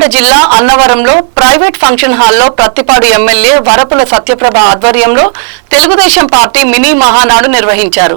కాకినాడ జిల్లా అన్నవరంలో private function హాల్లో Prathipadu MLA Varupula Satyaprabha ఆధ్వర్యంలో తెలుగుదేశం పార్టీ మినీ మహానాడు నిర్వహించారు.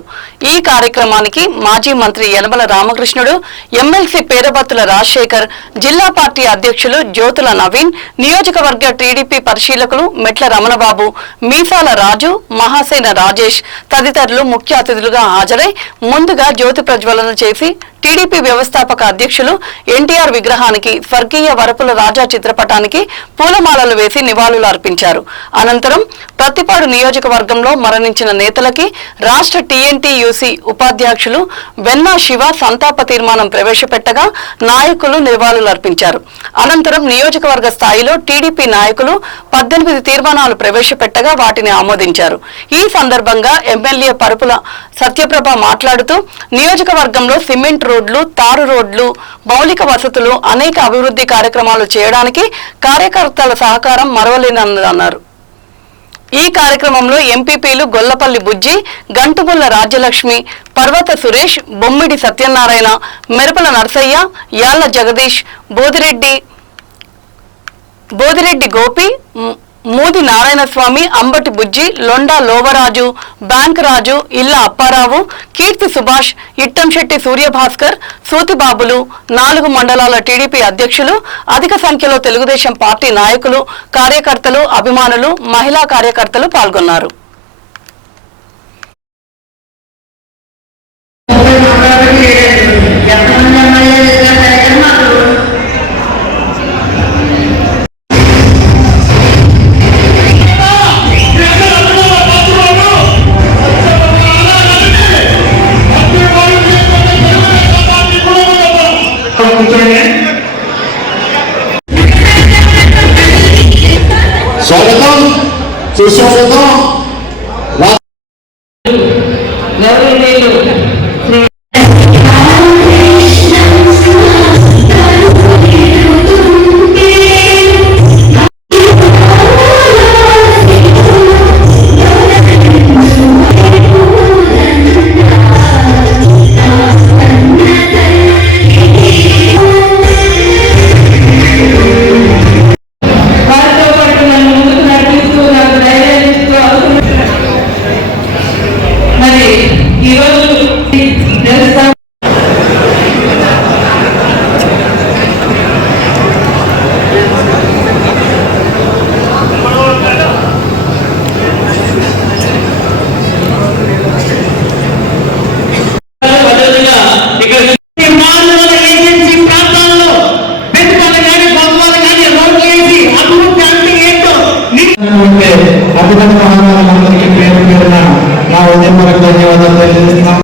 ఈ కార్యక్రమానికి మాజీ మంత్రి యనమల రామకృష్ణుడు, ఎమ్మెల్సీ పేరబత్తుల రాజశేఖర్, జిల్లా పార్టీ అధ్యక్షులు జ్యోతుల నవీన్, నియోజకవర్గ టీడీపీ పరిశీలకులు మెట్ల రమణబాబు, మీసాల రాజు, మహాసేన రాజేష్ తదితరులు ముఖ్య అతిథులుగా హాజరై ముందుగా జ్యోతి ప్రజ్వలన చేసి టీడీపీ వ్యవస్థాపక అధ్యక్షులు ఎన్టీఆర్ విగ్రహానికి, స్వర్గీయ వరపుల రాజా చిత్రపటానికి పూలమాలలు వేసి నివాళులు అర్పించారు. అనంతరం ప్రత్తిపాడు నియోజకవర్గంలో మరణించిన నేతలకి రాష్ట్ర టీఎన్టీయూసీ ఉపాధ్యక్షులు వెన్నా శివ సంతాప తీర్మానం ప్రవేశపెట్టగా నాయకులు నివాళులు అర్పించారు. అనంతరం నియోజకవర్గ స్థాయిలో టీడీపీ నాయకులు 18 తీర్మానాలు ప్రవేశపెట్టగా వాటిని ఆమోదించారు. ఈ సందర్భంగా ఎమ్మెల్యే వరపుల సత్యప్రభ మాట్లాడుతూ నియోజకవర్గంలో సిమెంట్ రోడ్లు, తారు రోడ్లు, మౌలిక వసతులు, అనేక అభివృద్ధి కార్యక్రమాలు చేయడానికి కార్యకర్తల సహకారం మరవలేనన్నారు. ఈ కార్యక్రమంలో ఎంపీపీలు గొల్లపల్లి బుజ్జి, గంటుముల్ల రాజ్యలక్ష్మి, పర్వత సురేష్, బొమ్మిడి సత్యనారాయణ, మెరపల నర్సయ్య, యాళ్ల జగదీష్, బోదిరెడ్డి గోపి, మూది నారాయణస్వామి, అంబటి బుజ్జి, లొండా లోవరాజు, బ్యాంక్ రాజు, ఇళ్ల అప్పారావు, కీర్తి సుభాష్, ఇట్టంశెట్టి సూర్యభాస్కర్, సూతిబాబులు, 4 మండలాల టీడీపీ అధ్యక్షులు, అధిక సంఖ్యలో తెలుగుదేశం పార్టీ నాయకులు, కార్యకర్తలు, అభిమానులు, మహిళా కార్యకర్తలు పాల్గొన్నారు. స్వాగతం, సుస్వాగతం. అభినందన మహానాడు పేరు పేరున నా ఉదయం వరకు ధన్యవాదాలు తెలియజేస్తున్నాం.